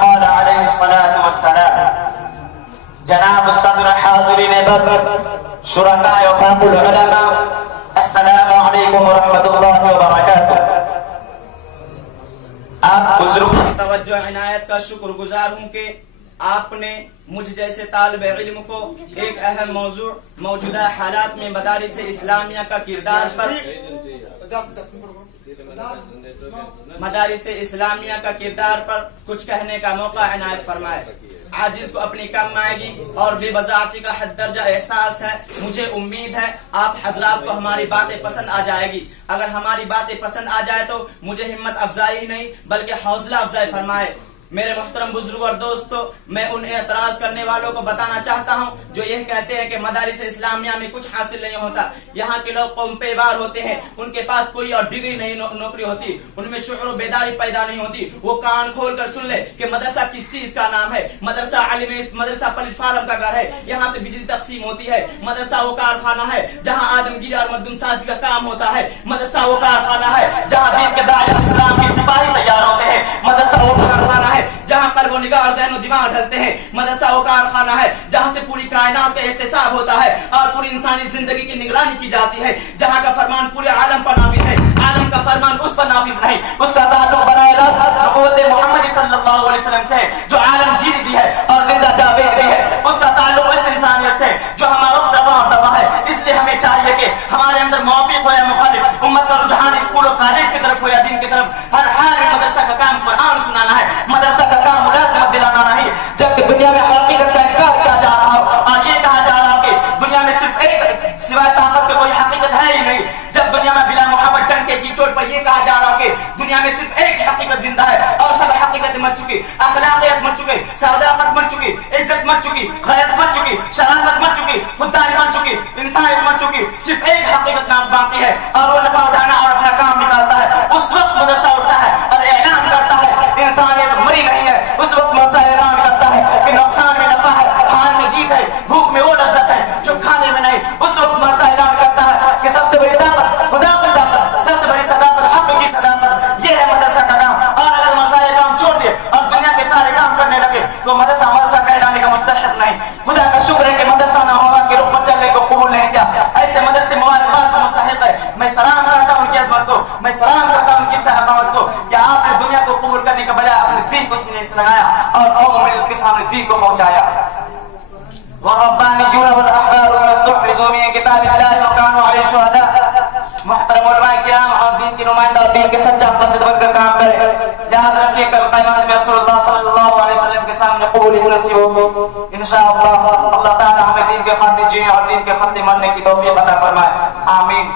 قال علیہ الصلاۃ والسلام. جناب الصدر، حاضرین بزر، شرکاء وفاق العلماء، السلام علیکم ورحمۃ اللہ وبرکاتہ. آپ بزرگوں کی توجہ عنایت کا شکر گزار ہوں کہ آپ نے مجھ جیسے طالب علم کو ایک اہم موضوع موجودہ حالات میں مدارس اسلامیہ کا کردار پر کچھ کہنے کا موقع عنایت فرمائے. عاجز کو اپنی کم آئے گی اور بے بذاتی کا حد درجہ احساس ہے. مجھے امید ہے آپ حضرات کو ہماری باتیں پسند آ جائے گی. اگر ہماری باتیں پسند آ جائے تو مجھے ہمت افزائی نہیں بلکہ حوصلہ افزائی فرمائے. میرے محترم بزرگ اور دوستو، میں ان اعتراض کرنے والوں کو بتانا چاہتا ہوں جو یہ کہتے ہیں کہ مدارس اسلامیہ میں کچھ حاصل نہیں ہوتا. یہاں کے لوگ قوم پہ وار ہوتے ہیں، ان کے پاس کوئی اور ڈگری نہیں، نوکری ہوتی، ان میں شعور و بیداری پیدا نہیں ہوتی. وہ کان کھول کر سن لے کہ مدرسہ کس چیز کا نام ہے. مدرسہ پلیٹ فارم کا گھر ہے، یہاں سے بجلی تقسیم ہوتی ہے. مدرسہ وہ کارخانہ ہے جہاں آدمگیری اور مردم سازی کا کام ہوتا ہے. مدرسہ وہ کارخانہ ہے جہاں دین کے داعی اسلام کے سپاہی تیار ہوتے ہیں. مدرسہ وہ کارخانہ ہے جہاں قلب و نگاہ اور ذہن و دماغ ڈھلتے ہیں. مدرسہ وہ کارخانہ ہے جہاں سے پوری کائنات کا احتساب ہوتا ہے اور پوری انسانی زندگی کی نگرانی کی جاتی ہے. جہاں کا فرمان پورے عالم پر نافذ ہے، عالم کا فرمان اس پر نافذ نہیں. اس کا تعلق براہ راست نبوت محمد صلی اللہ علیہ وسلم سے ہے جو عالمگیر بھی ہے اور زندہ جاوید بھی ہے. اس کا تعلق اس انسانیت سے جو ہمارا دبا اور دبا ہے. اس لیے ہمیں چاہیے کہ ہمارے اندر موافق ہو یا مخالف، امت کا رجحان اسکول و کالج کی طرف ہو یا دین کی طرف، ہر حال میں مدرسہ کا کام قرآن سنانا ہے. مدرسہ کا کام ملازمت دلانا نہیں. جبکہ دنیا میں حقیقت کا انکار کیا جا رہا ہو اور یہ کہا جا رہا ہو کہ دنیا میں صرف ایک سوائے طاقت کے کوئی حقیقت ہے ہی نہیں. جب دنیا میں بلا محبت ڈنکے کی چوٹ پر یہ کہا جا رہا ہو کہ دنیا میں صرف ایک حقیقت زندہ ہے اور سب حقیقت مر چکی، اخلاقیات مر چکی، صداقت مر چکی، عزت مر چکی، غیرت مر چکی، شرافت مر چکی، خودداری مر چکی، انسانیت مر چکی. صرف ایک حقیقت نام باقی ہے اور وہ نفع اٹھانا اور اپنا کام نکالتا ہے. اس وقت مدرسہ اٹھتا ہے اور اعلان کرتا ہے انسانیت مری نہیں ہے. اس وقت مدرسہ اعلان کرتا ہے کہ نقصان میں نفع ہے، کھان میں جیت ہے، بھوک میں وہ لذت ہے جو کھانے میں نہیں. اس وقت مدرسہ اعلان کرتا ہے کہ سب سے بڑی طاقت خدا کی طاقت، سب سے بڑی صداقت حق کی صداقت. یہ ہے مدرسہ کا کام. اور اگر مدرسہ یہ کام چھوڑ دے اور دنیا کے سارے کام کرنے لگے تو مدرسہ کہلانے کا مستحق نہیں. خدا کا شکر ہے کہ مدرسہ نہ ہوگا کہ رخ پر چلنے کو قبول نہیں کیا. ایسے مدرسے مبارکباد کا مستحق ہے. میں سلام کرتا ہوں ان کی عظمت کو، میں سلام کرتا ہوں ان کی استحقاقت کو کہ آپ نے دنیا کو قبول کرنے کے بجائے اپنے دین کو سینے سے لگایا اور قوم ملت کے سامنے دین کو پہنچایا. والربانیون والاحبار بما استحفظوا من کتاب اللہ وکانوا علیہ شہداء. محترم علماء کرام اور دین کے نمائندہ اور دین کے سچا قاصد بن کر کام کرے. یاد رکھیے کل قیامت میں رسول اللہ صلی اللہ علیہ وسلم کے سامنے قبولی نصیب ہوگی انشاءاللہ. اللہ تعالی ہمیں دین کے خاطر جینے اور دین کے خاطر مرنے کی توفیق عطا فرمائے. آمین.